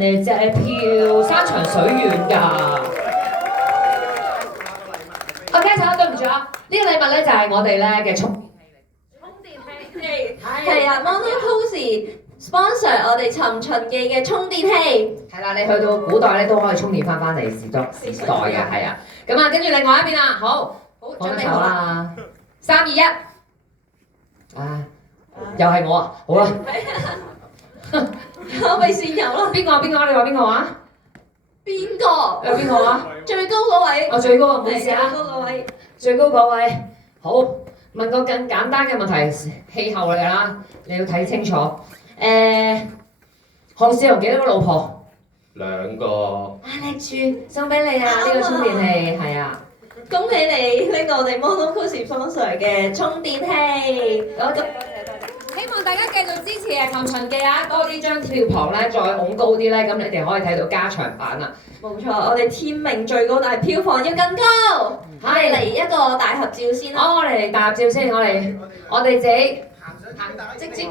人哋借票，山長水遠㗎。OK， 對唔住啊，呢個禮物咧就係我哋咧嘅充電器。係啊 ，Monopoly sponsor 我哋尋秦記嘅充電器。係啦，你去到古代咧都可以充電翻嚟時代嘅，係啊。咁啊，跟住另外一邊啊，好，準備好啦。 3、2、1，啊，又係我啊，好啦。我咪先有啦。邊個？你話邊個啊？邊個？有邊個啊？最高嗰位。我最高啊，唔好意思啊。最高嗰位。最高嗰位，好，問個更簡單嘅問題，氣候嚟㗎啦，你要睇清楚。項少龍幾多個老婆？2個。叻豬，送俾你啊！呢個充電器係啊。恭喜你拎到我哋 Monopoly sponsor 嘅充電器。多謝。希望大家繼續支持尋秦記啊！多啲將票房咧再拱高啲咧，咁你哋可以睇到加長版啦。冇錯，我哋天命最高，但係票房要更高。係嚟一個大合照先啦。我哋嚟大合照先，我哋自己直接。